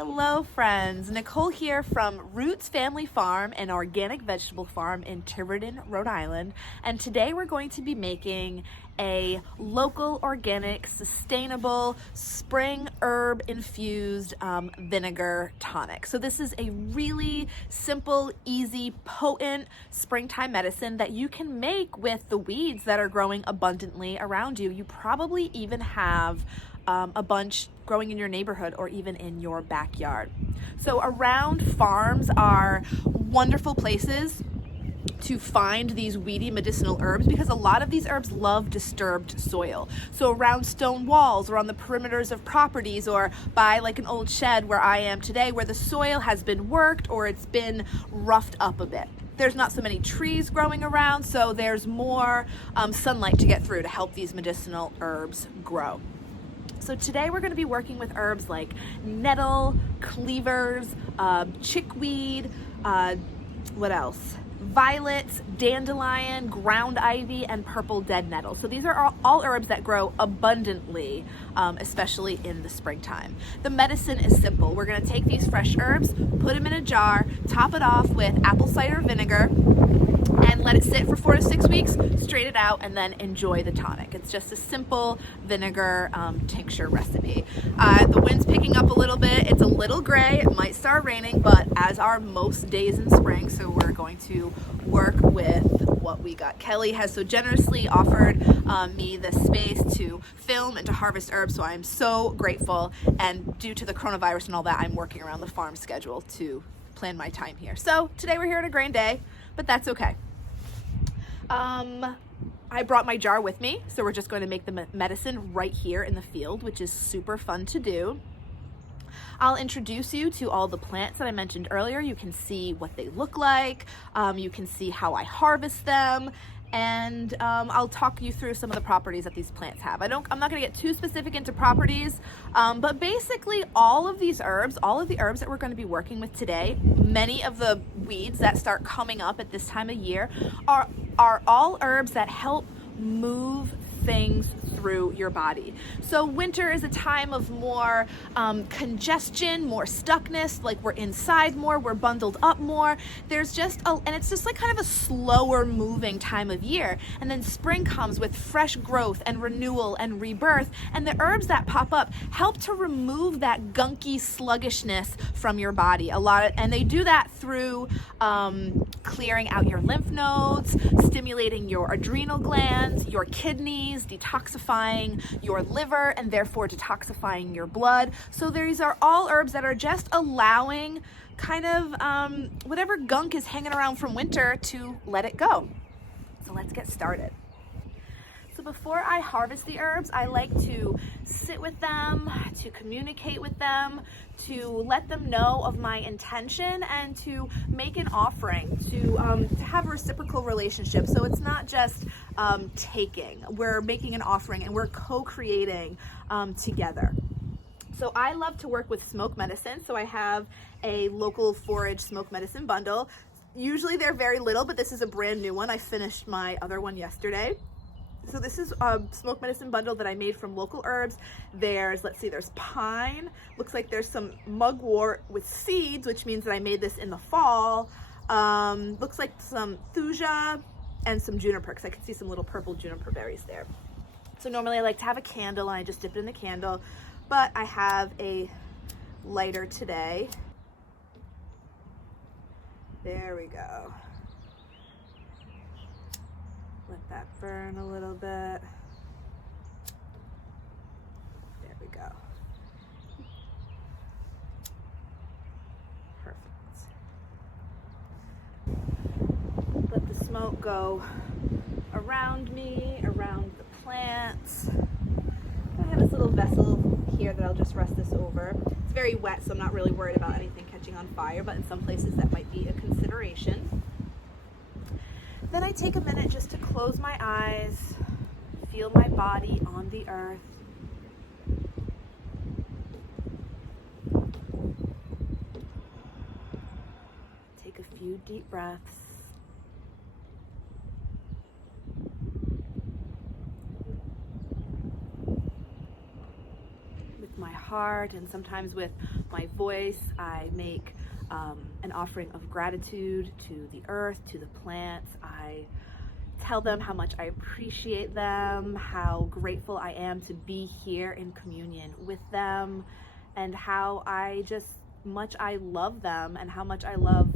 Hello friends, Nicole here from Roots Family Farm, an organic vegetable farm in Tiverton, Rhode Island, and today we're going to be making a local, organic, sustainable, spring herb infused vinegar tonic. So this is a really simple, easy, potent springtime medicine that you can make with the weeds that are growing abundantly around you. You probably even have a bunch growing in your neighborhood or even in your backyard. So around farms are wonderful places to find these weedy medicinal herbs because a lot of these herbs love disturbed soil. So around stone walls or on the perimeters of properties or by like an old shed where I am today where the soil has been worked or it's been roughed up a bit. There's not so many trees growing around, so there's more sunlight to get through to help these medicinal herbs grow. So today we're going to be working with herbs like nettle, cleavers, chickweed, what else? Violets, dandelion, ground ivy, and purple dead nettle. So these are all herbs that grow abundantly, especially in the springtime. The medicine is simple. We're going to take these fresh herbs, put them in a jar, top it off with apple cider vinegar, and let it sit for 4 to 6 weeks, strain it out, and then enjoy the tonic. It's just a simple vinegar tincture recipe. The wind's picking up a little bit. It's a little gray. It might start raining, but as are most days in spring, so we're going to work with what we got. Kelly has so generously offered me the space to film and to harvest herbs, so I'm so grateful. And due to the coronavirus and all that, I'm working around the farm schedule to plan my time here. So today we're here on a grain day, but that's okay. I brought my jar with me, so we're just going to make the medicine right here in the field, which is super fun to do. I'll introduce you to all the plants that I mentioned earlier. You can see what they look like, you can see how I harvest them, and I'll talk you through some of the properties that these plants have. I'm not going to get too specific into properties, but basically all of the herbs that we're going to be working with today, many of the weeds that start coming up at this time of year are all herbs that help move things through your body. So winter is a time of more congestion, more stuckness, like we're inside more, we're bundled up more. There's just and it's just like kind of a slower moving time of year. And then spring comes with fresh growth and renewal and rebirth. And the herbs that pop up help to remove that gunky sluggishness from your body. And they do that through clearing out your lymph nodes, stimulating your adrenal glands, your kidneys, detoxifying your liver, and therefore detoxifying your blood. So these are all herbs that are just allowing kind of whatever gunk is hanging around from winter to let it go. So let's get started. So before I harvest the herbs, I like to sit with them, to communicate with them, to let them know of my intention, and to make an offering, to have a reciprocal relationship. So it's not just taking, we're making an offering and we're co-creating together. So I love to work with smoke medicine. So I have a local foraged smoke medicine bundle. Usually they're very little, but this is a brand new one. I finished my other one yesterday. So this is a smoke medicine bundle that I made from local herbs. There's pine. Looks like there's some mugwort with seeds, which means that I made this in the fall. Looks like some thuja and some juniper, because I can see some little purple juniper berries there. So normally I like to have a candle and I just dip it in the candle, but I have a lighter today. There we go. Let that burn a little bit. There we go. Perfect. Let the smoke go around me, around the plants. I have this little vessel here that I'll just rest this over. It's very wet, so I'm not really worried about anything catching on fire, but in some places that might be a consideration. Then I take a minute just to close my eyes, feel my body on the earth. Take a few deep breaths. With my heart, and sometimes with my voice. I make an offering of gratitude to the earth, to the plants. I tell them how much I appreciate them, how grateful I am to be here in communion with them, and how much I love them, and how much I love,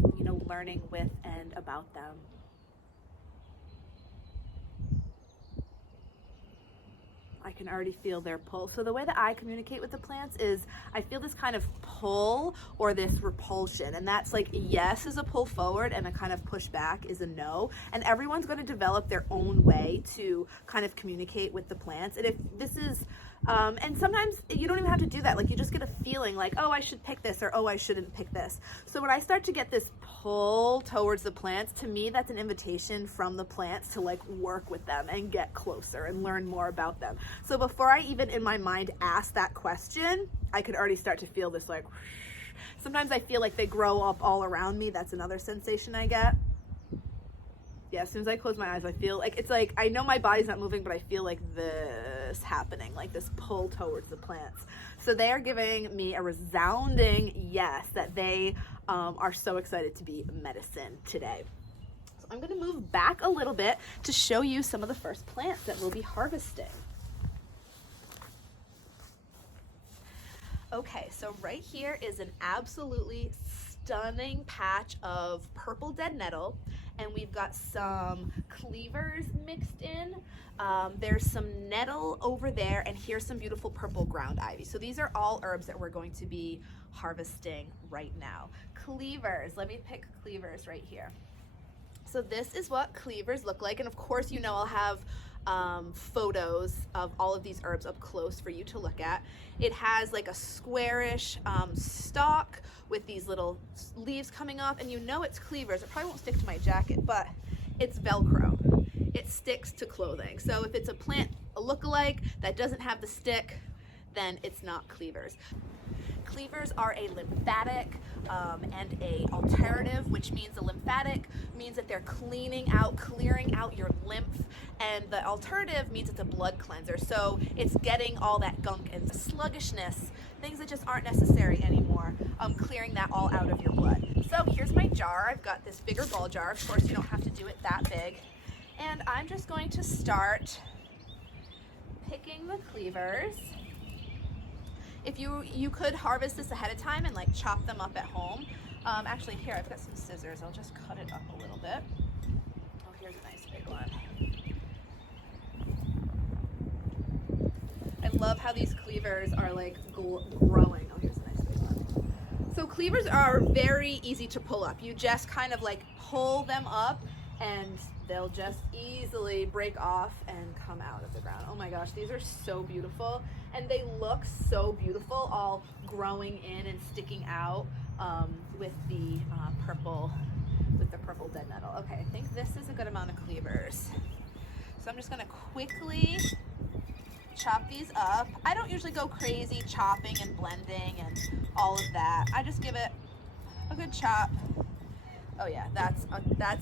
learning with and about them. I can already feel their pull. So the way that I communicate with the plants is I feel this kind of pull or this repulsion. And that's like yes is a pull forward, and a kind of push back is a no. And everyone's going to develop their own way to kind of communicate with the plants. And if this is, and sometimes you don't even have to do that. Like you just get a feeling like, oh, I should pick this, or oh, I shouldn't pick this. So when I start to get this pull towards the plants, to me, that's an invitation from the plants to like work with them and get closer and learn more about them. So before I even in my mind ask that question, I could already start to feel this like, sometimes I feel like they grow up all around me. That's another sensation I get. Yeah, as soon as I close my eyes, I feel like, it's like, I know my body's not moving, but I feel like this happening, like this pull towards the plants. So they are giving me a resounding yes, that they are so excited to be medicine today. So I'm gonna move back a little bit to show you some of the first plants that we'll be harvesting. Okay, so right here is an absolutely stunning patch of purple dead nettle, and we've got some cleavers mixed in. There's some nettle over there, and here's some beautiful purple ground ivy. So these are all herbs that we're going to be harvesting right now. Cleavers, let me pick cleavers right here. So this is what cleavers look like, and of course, I'll have photos of all of these herbs up close for you to look at. It has like a squarish stalk with these little leaves coming off, and it's cleavers. It probably won't stick to my jacket, but it's Velcro. It sticks to clothing. So if it's a plant, a lookalike that doesn't have the stick, then it's not cleavers. Cleavers are a lymphatic and a alternative, which means the lymphatic means that they're clearing out your lymph, and the alternative means it's a blood cleanser. So it's getting all that gunk and the sluggishness, things that just aren't necessary anymore, clearing that all out of your blood. So here's my jar. I've got this bigger ball jar. Of course, you don't have to do it that big. And I'm just going to start picking the cleavers. If you could harvest this ahead of time and like chop them up at home. Actually, here, I've got some scissors. I'll just cut it up a little bit. Oh, here's a nice big one. I love how these cleavers are like growing. Oh, here's a nice big one. So cleavers are very easy to pull up. You just kind of like pull them up, and they'll just easily break off and come out of the ground. Oh my gosh, these are so beautiful. And they look so beautiful, all growing in and sticking out with the purple dead nettle. Okay, I think this is a good amount of cleavers. So I'm just gonna quickly chop these up. I don't usually go crazy chopping and blending and all of that. I just give it a good chop. Oh yeah, that's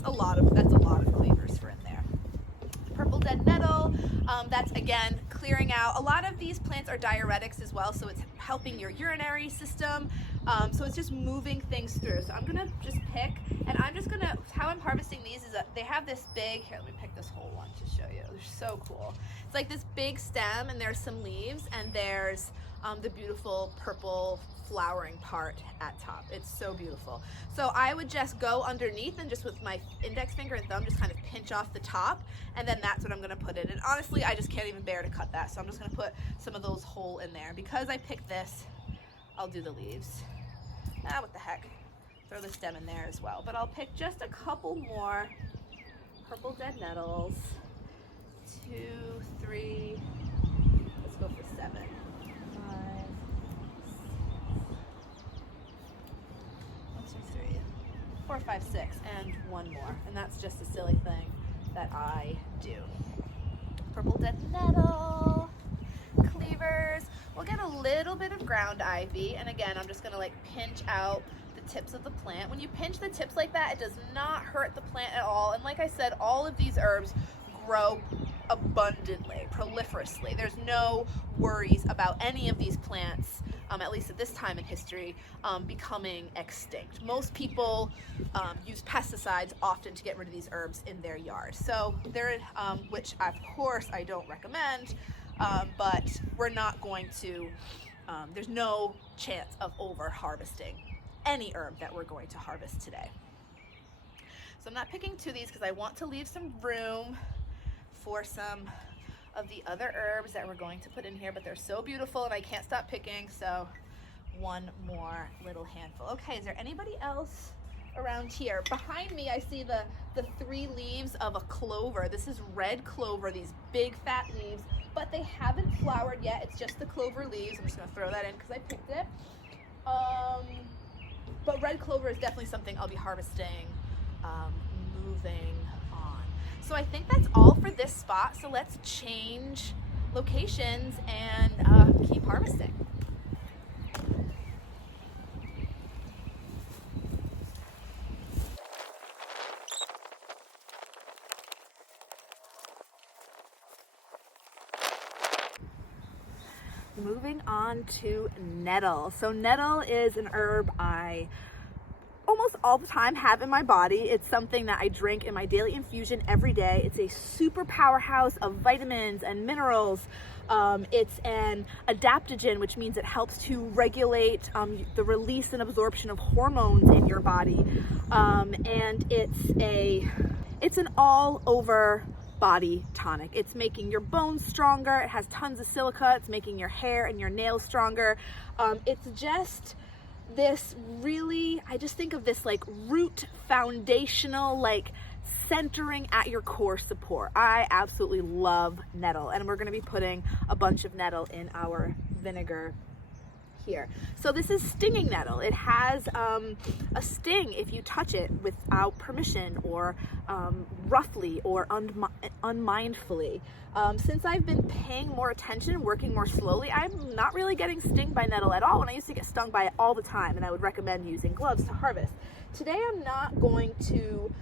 a lot of cleavers for in there. Purple dead nettle, that's again clearing out. A lot of these plants are diuretics as well, so it's helping your urinary system. So it's just moving things through. So I'm gonna just pick, and how I'm harvesting these is they have this big, here, let me pick this whole one to show you. They're so cool. It's like this big stem, and there's some leaves, and there's the beautiful purple flowering part at top. It's so beautiful. So I would just go underneath and just with my index finger and thumb just kind of pinch off the top, and then that's what I'm gonna put in. And honestly, I just can't even bear to cut that, so I'm just gonna put some of those whole in there. Because I picked this, I'll do the leaves. What the heck, throw the stem in there as well. But I'll pick just a couple more purple dead nettles. 2, 3, let's go for 7. 4, 5, 6, and one more. And that's just a silly thing that I do. Purple dead nettle, cleavers. We'll get a little bit of ground ivy. And again, I'm just gonna like pinch out the tips of the plant. When you pinch the tips like that, it does not hurt the plant at all. And like I said, all of these herbs grow abundantly, proliferously. There's no worries about any of these plants at least at this time in history, becoming extinct. Most people use pesticides often to get rid of these herbs in their yard. So they're, which of course I don't recommend, but we're not going to, there's no chance of over harvesting any herb that we're going to harvest today. So I'm not picking two of these because I want to leave some room for some of the other herbs that we're going to put in here, but they're so beautiful and I can't stop picking, so one more little handful. Okay, is there anybody else around here? Behind me I see the 3 leaves of a clover. This is red clover, these big fat leaves, but they haven't flowered yet. It's just the clover leaves. I'm just gonna throw that in because I picked it. But red clover is definitely something I'll be harvesting moving on. So I think that's all for this spot. So let's change locations and keep harvesting. Moving on to nettle. So nettle is an herb I almost all the time have in my body. It's something that I drink in my daily infusion every day. It's a super powerhouse of vitamins and minerals. It's an adaptogen, which means it helps to regulate the release and absorption of hormones in your body. And it's an all over body tonic. It's making your bones stronger. It has tons of silica. It's making your hair and your nails stronger. It's just this really, I just think of this like root foundational, like centering at your core support. I absolutely love nettle, and we're going to be putting a bunch of nettle in our vinegar here. So this is stinging nettle. It has a sting if you touch it without permission or roughly or unmindfully. Since I've been paying more attention, working more slowly, I'm not really getting stung by nettle at all. When I used to get stung by it all the time, and I would recommend using gloves to harvest. Today I'm not going to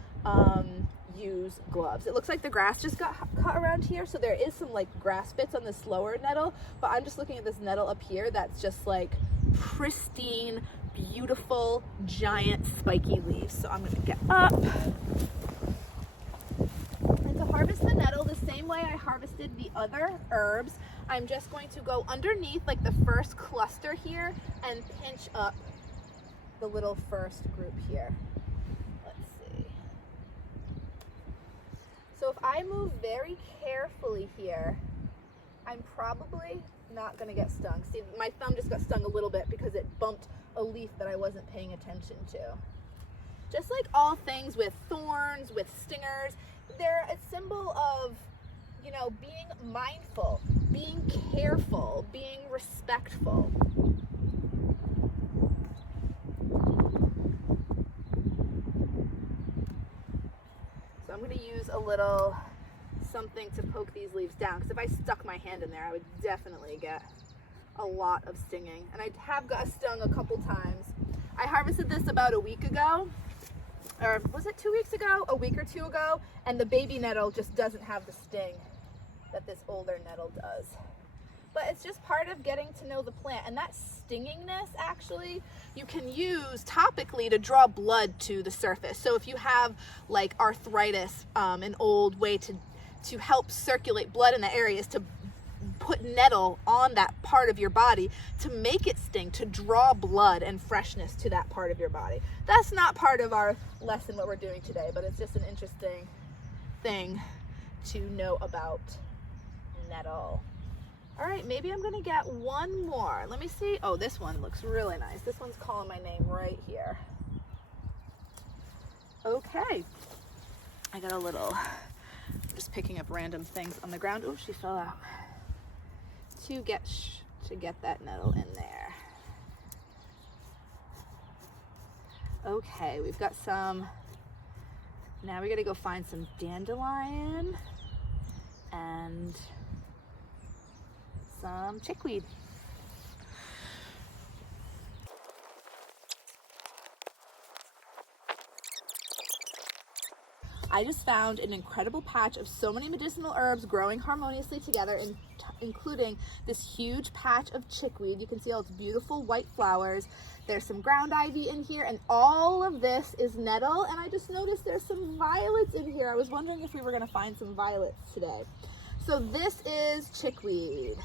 use gloves. It looks like the grass just got cut around here, so there is some like grass bits on this lower nettle, but I'm just looking at this nettle up here that's just like pristine, beautiful, giant spiky leaves. So I'm gonna get up. And to harvest the nettle the same way I harvested the other herbs, I'm just going to go underneath like the first cluster here and pinch up the little first group here. So if I move very carefully here, I'm probably not going to get stung. See, my thumb just got stung a little bit because it bumped a leaf that I wasn't paying attention to. Just like all things with thorns, with stingers, they're a symbol of, you know, being mindful, being careful, being respectful. So I'm going to use a little something to poke these leaves down, because if I stuck my hand in there, I would definitely get a lot of stinging. And I have got stung a couple times. I harvested this about a week ago, or was it 2 weeks ago? A week or two ago, and the baby nettle just doesn't have the sting that this older nettle does. But it's just part of getting to know the plant, and that stingingness actually you can use topically to draw blood to the surface. So if you have like arthritis, an old way to help circulate blood in the area is to put nettle on that part of your body to make it sting, to draw blood and freshness to that part of your body. That's not part of our lesson, what we're doing today, but it's just an interesting thing to know about nettle. All right, maybe I'm gonna get one more. Let me see. Oh, this one looks really nice. This one's calling my name right here. Okay, I got a little, just picking up random things on the ground. Oh, she fell out. To get that nettle in there. Okay, we've got some, now we gotta go find some dandelion and some chickweed. I just found an incredible patch of so many medicinal herbs growing harmoniously together in including this huge patch of chickweed. You can see all its beautiful white flowers. There's some ground ivy in here, and all of this is nettle. And I just noticed there's some violets in here. I was wondering if we were going to find some violets today. So this is chickweed.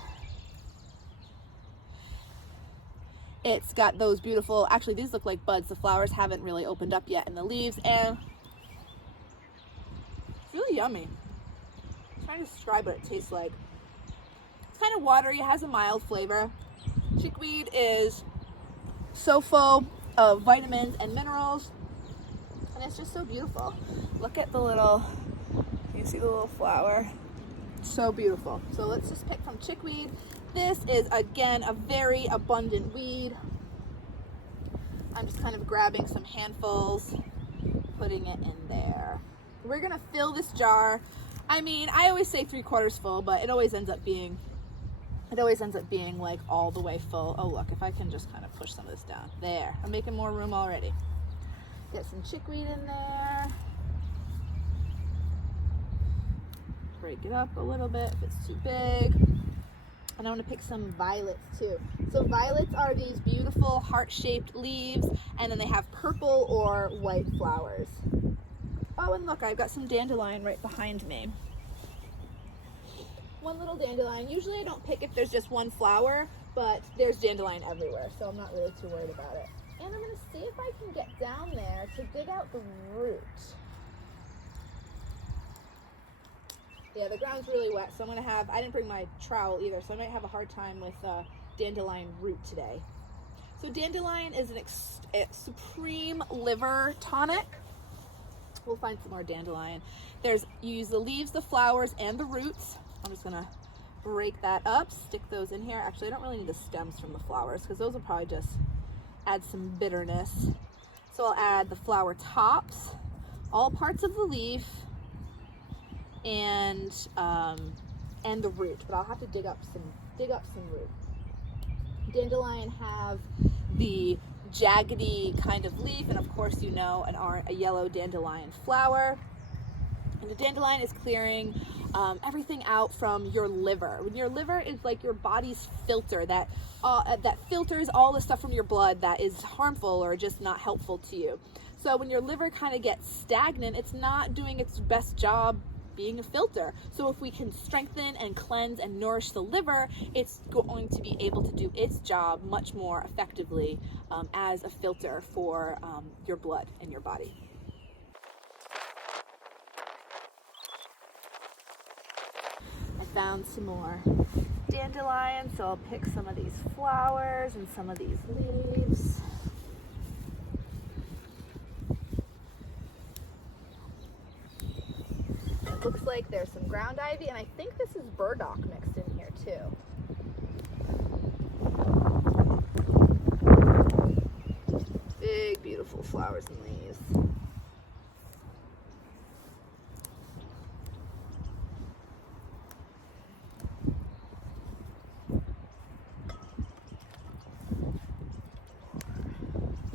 It's got those beautiful, actually these look like buds. The flowers haven't really opened up yet in the leaves, and it's really yummy. I'm trying to describe what it tastes like. It's kind of watery, it has a mild flavor. Chickweed is so full of vitamins and minerals, and it's just so beautiful. Look at the little, you can see the little flower. So beautiful. So let's just pick from chickweed. This is, again, a very abundant weed. I'm just kind of grabbing some handfuls, putting it in there. We're gonna fill this jar. I mean, I always say 3/4 full, but it always ends up being like all the way full. Oh look, if I can just kind of push some of this down. There, I'm making more room already. Get some chickweed in there. Break it up a little bit if it's too big. And I want to pick some violets too. So violets are these beautiful heart-shaped leaves, and then they have purple or white flowers. Oh, and look, I've got some dandelion right behind me. One little dandelion. Usually I don't pick if there's just one flower, but there's dandelion everywhere, so I'm not really too worried about it. And I'm going to see if I can get down there to dig out the root. Yeah, the ground's really wet, so I'm gonna have, I didn't bring my trowel either, so I might have a hard time with dandelion root today. So dandelion is a supreme liver tonic. We'll find some more dandelion. You use the leaves, the flowers, and the roots. I'm just gonna break that up, stick those in here. Actually, I don't really need the stems from the flowers, because those will probably just add some bitterness. So I'll add the flower tops, all parts of the leaf, and the root, but I'll have to dig up some root. Dandelion have the jaggedy kind of leaf, and of course you know a yellow dandelion flower. And the dandelion is clearing everything out from your liver. When your liver is like your body's filter that filters all the stuff from your blood that is harmful or just not helpful to you. So when your liver kind of gets stagnant, it's not doing its best job being a filter. So if we can strengthen and cleanse and nourish the liver, it's going to be able to do its job much more effectively as a filter for your blood in your body. I found some more dandelion, so I'll pick some of these flowers and some of these leaves. Looks like there's some ground ivy, and I think this is burdock mixed in here too. Big, beautiful flowers and leaves.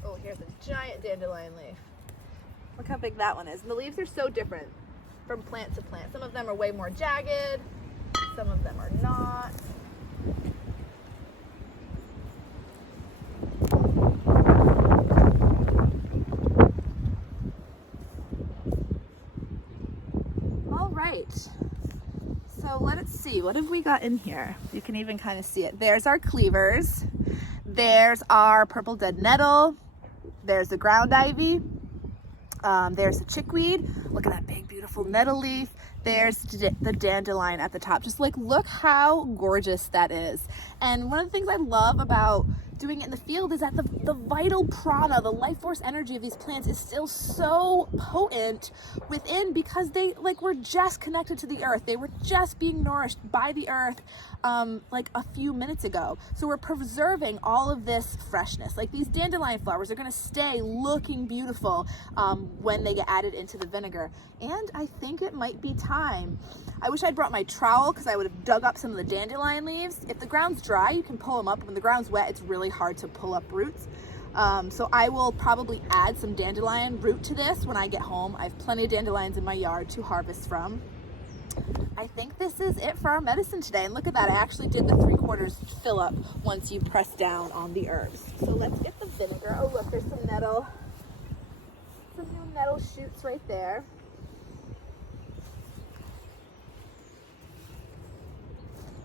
Oh, here's a giant dandelion leaf. Look how big that one is. And the leaves are so different from plant to plant. Some of them are way more jagged, some of them are not. All right, so let's see, what have we got in here? You can even kind of see it. There's our cleavers, there's our purple dead nettle, there's the ground ivy, there's the chickweed. Look at that big, beautiful nettle leaf. There's the dandelion at the top. Just like, look how gorgeous that is. And one of the things I love about doing it in the field is that the vital prana, the life force energy of these plants is still so potent within, because we're just connected to the earth. They were just being nourished by the earth like a few minutes ago. So we're preserving all of this freshness. Like, these dandelion flowers are going to stay looking beautiful when they get added into the vinegar. And I think it might be time. I wish I'd brought my trowel, because I would have dug up some of the dandelion leaves. If the ground's dry, you can pull them up. When the ground's wet, it's really hard to pull up roots. So I will probably add some dandelion root to this when I get home. I have plenty of dandelions in my yard to harvest from. I think this is it for our medicine today. And look at that, I actually did the 3/4 fill up once you press down on the herbs. So let's get the vinegar. Oh look, there's some nettle. Some new nettle shoots right there.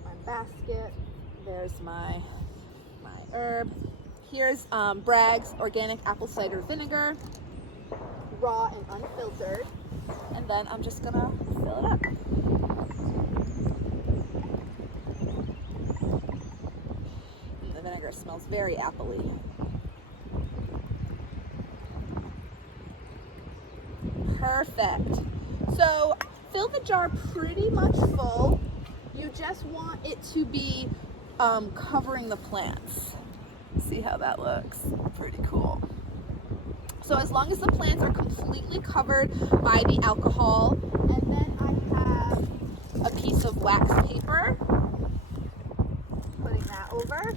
My basket. There's my herb. Here's Bragg's organic apple cider vinegar, raw and unfiltered. And then I'm just gonna fill it up. And the vinegar smells very appley. Perfect. So fill the jar pretty much full. You just want it to be covering the plants. See how that looks? Pretty cool. So as long as the plants are completely covered by the alcohol, and then I have a piece of wax paper, putting that over,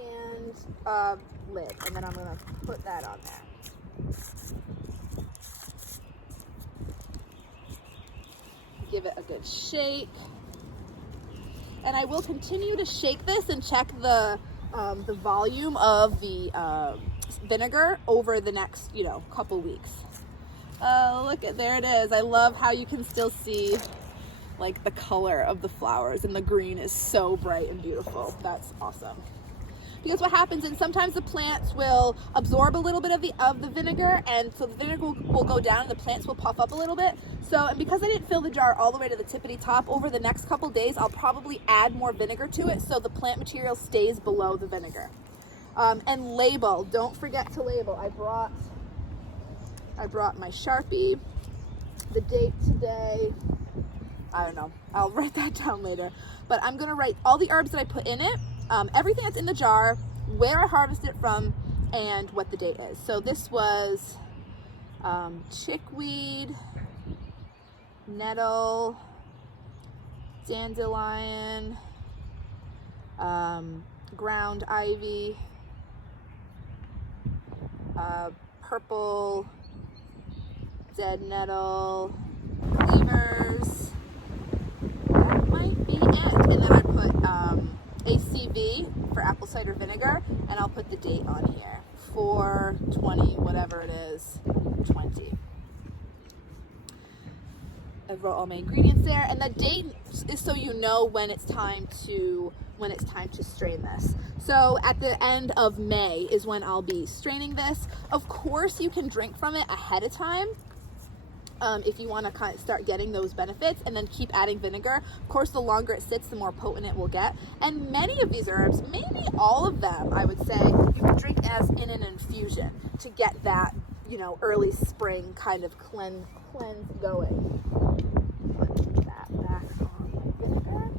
and a lid, and then I'm gonna put that on there. Give it a good shake. And I will continue to shake this and check the volume of the vinegar over the next, couple weeks. Oh, look at, there it is. I love how you can still see like the color of the flowers, and the green is so bright and beautiful. That's awesome. Because what happens is sometimes the plants will absorb a little bit of the vinegar, and so the vinegar will go down and the plants will puff up a little bit. So, and because I didn't fill the jar all the way to the tippity top, over the next couple days I'll probably add more vinegar to it so the plant material stays below the vinegar. And label, don't forget to label. I brought my Sharpie, the date today, I don't know, I'll write that down later, but I'm gonna write all the herbs that I put in it, everything that's in the jar, where I harvested it from, and what the date is. So this was chickweed, nettle, dandelion, ground ivy, purple dead nettle, cleavers. That might be it. And then I put ACV for apple cider vinegar, and I'll put the date on here, 4/20, whatever it is, 20. I wrote all my ingredients there, and the date is so you know when it's time to strain this. So at the end of May is when I'll be straining this. Of course, you can drink from it ahead of time if you want to kind of start getting those benefits, and then keep adding vinegar. Of course, the longer it sits, the more potent it will get. And many of these herbs, maybe all of them, I would say, you can drink as in an infusion to get that, early spring kind of cleanse going. Put that back on the vinegar.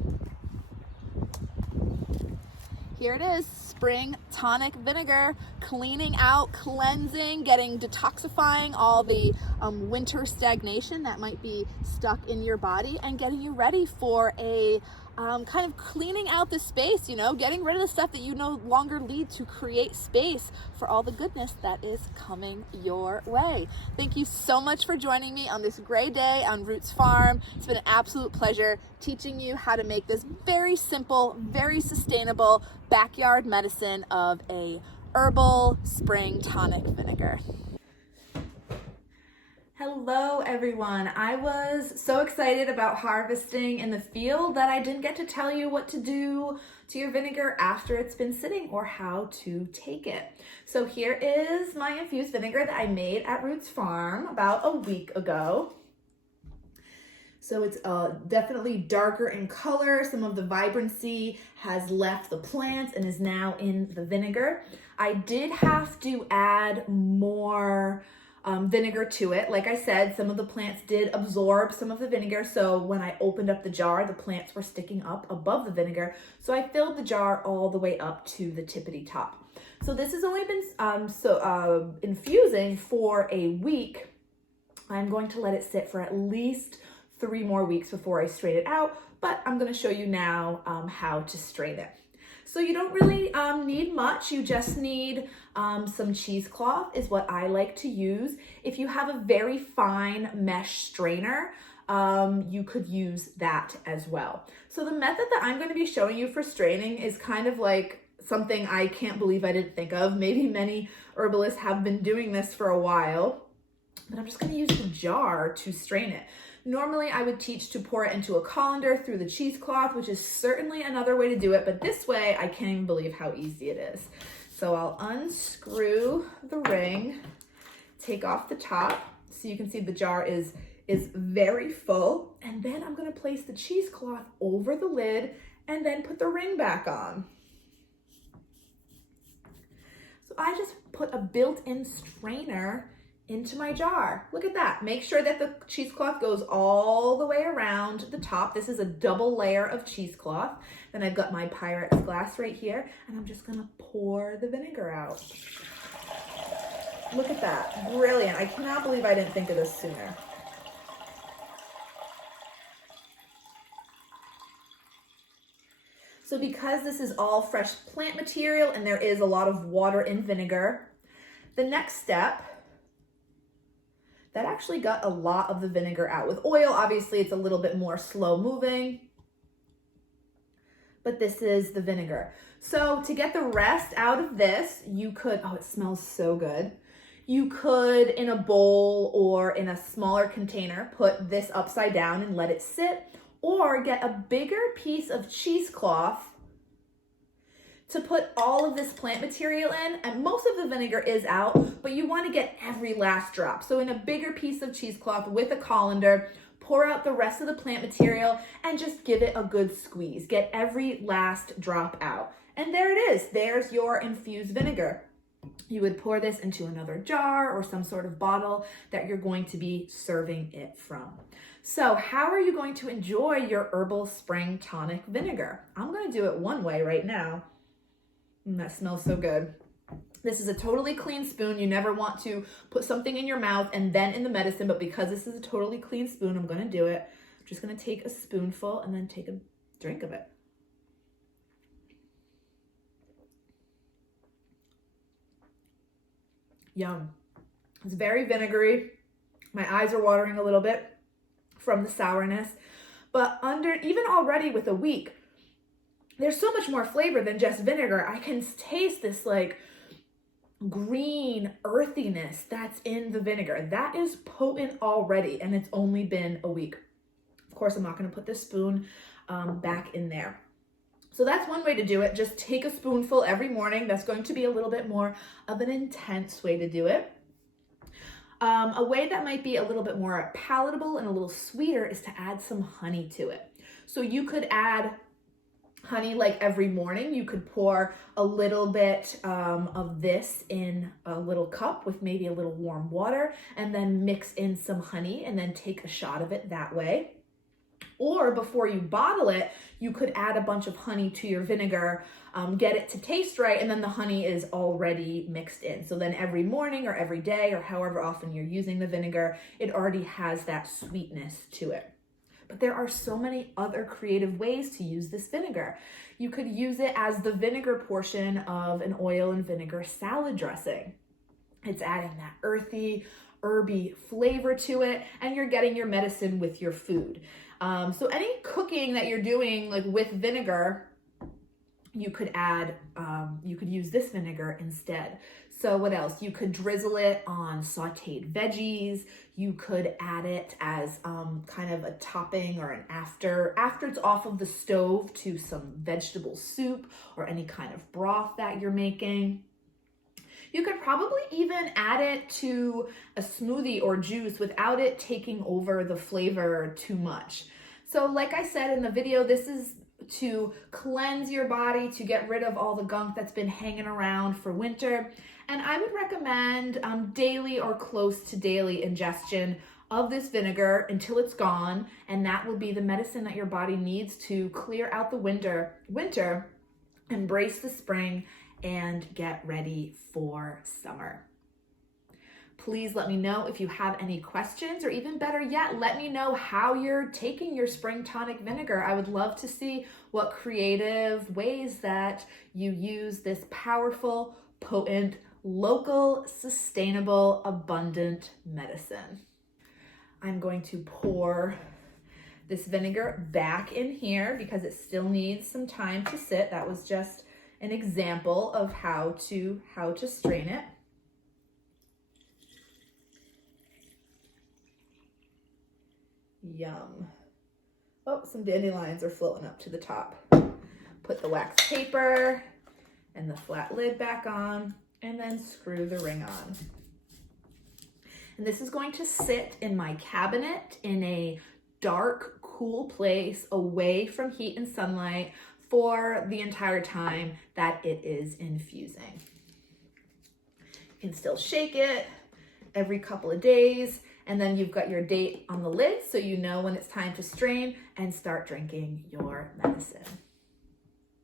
Here it is, Spring Tonic Vinegar, cleaning out, cleansing, detoxifying all the winter stagnation that might be stuck in your body, and getting you ready for a kind of cleaning out the space, getting rid of the stuff that you no longer need, to create space for all the goodness that is coming your way. Thank you so much for joining me on this gray day on Roots Farm. It's been an absolute pleasure teaching you how to make this very simple, very sustainable backyard medicine of a herbal spring tonic vinegar. Hello everyone. I was so excited about harvesting in the field that I didn't get to tell you what to do to your vinegar after it's been sitting, or how to take it. So here is my infused vinegar that I made at Roots Farm about a week ago. So it's definitely darker in color. Some of the vibrancy has left the plants and is now in the vinegar. I did have to add more vinegar to it. Like I said, some of the plants did absorb some of the vinegar, so when I opened up the jar, the plants were sticking up above the vinegar, so I filled the jar all the way up to the tippity top. So this has only been infusing for a week. I'm going to let it sit for at least 3 more weeks before I strain it out, but I'm going to show you now how to strain it. So you don't really need much. You just need some cheesecloth is what I like to use. If you have a very fine mesh strainer, you could use that as well. So the method that I'm going to be showing you for straining is kind of like something I can't believe I didn't think of. Maybe many herbalists have been doing this for a while, but I'm just going to use the jar to strain it. Normally I would teach to pour it into a colander through the cheesecloth, which is certainly another way to do it, but this way I can't even believe how easy it is. So I'll unscrew the ring, take off the top, so you can see the jar is very full, and then I'm going to place the cheesecloth over the lid and then put the ring back on. So I just put a built-in strainer into my jar. Look at that. Make sure that the cheesecloth goes all the way around the top. This is a double layer of cheesecloth. Then I've got my Pyrex glass right here, and I'm just gonna pour the vinegar out. Look at that. Brilliant. I cannot believe I didn't think of this sooner. So because this is all fresh plant material and there is a lot of water in vinegar, the next step, that actually got a lot of the vinegar out. With oil, obviously it's a little bit more slow moving, but this is the vinegar. So to get the rest out of this, you could, oh, it smells so good. You could, in a bowl or in a smaller container, put this upside down and let it sit, or get a bigger piece of cheesecloth to put all of this plant material in, and most of the vinegar is out, but you want to get every last drop. So in a bigger piece of cheesecloth with a colander, pour out the rest of the plant material and just give it a good squeeze. Get every last drop out. And there it is. There's your infused vinegar. You would pour this into another jar or some sort of bottle that you're going to be serving it from. So how are you going to enjoy your herbal spring tonic vinegar? I'm going to do it one way right now. That smells so good. This is a totally clean spoon. You never want to put something in your mouth and then in the medicine, but because this is a totally clean spoon, I'm going to do it. I'm just going to take a spoonful and then take a drink of it. Yum. It's very vinegary. My eyes are watering a little bit from the sourness, but even already with a week, there's so much more flavor than just vinegar. I can taste this like green earthiness that's in the vinegar. That is potent already, and it's only been a week. Of course, I'm not going to put the spoon back in there. So that's one way to do it. Just take a spoonful every morning. That's going to be a little bit more of an intense way to do it. A way that might be a little bit more palatable and a little sweeter is to add some honey to it. So you could add honey like every morning. You could pour a little bit of this in a little cup with maybe a little warm water and then mix in some honey and then take a shot of it that way. Or before you bottle it, you could add a bunch of honey to your vinegar, get it to taste right, and then the honey is already mixed in. So then every morning or every day or however often you're using the vinegar, it already has that sweetness to it. But there are so many other creative ways to use this vinegar. You could use it as the vinegar portion of an oil and vinegar salad dressing. It's adding that earthy, herby flavor to it, and you're getting your medicine with your food. So any cooking that you're doing like with vinegar, you could add, you could use this vinegar instead. So what else? You could drizzle it on sauteed veggies. You could add it as kind of a topping or an after it's off of the stove to some vegetable soup or any kind of broth that you're making. You could probably even add it to a smoothie or juice without it taking over the flavor too much. So like I said in the video, this is to cleanse your body, to get rid of all the gunk that's been hanging around for winter. And I would recommend daily or close to daily ingestion of this vinegar until it's gone. And that will be the medicine that your body needs to clear out the winter, embrace the spring, and get ready for summer. Please let me know if you have any questions, or even better yet, let me know how you're taking your spring tonic vinegar. I would love to see what creative ways that you use this powerful, potent, local, sustainable, abundant medicine. I'm going to pour this vinegar back in here because it still needs some time to sit. That was just an example of how to strain it. Yum. Oh, some dandelions are floating up to the top. Put the wax paper and the flat lid back on, and then screw the ring on. And this is going to sit in my cabinet in a dark, cool place away from heat and sunlight for the entire time that it is infusing. You can still shake it every couple of days, and then you've got your date on the lid so you know when it's time to strain and start drinking your medicine.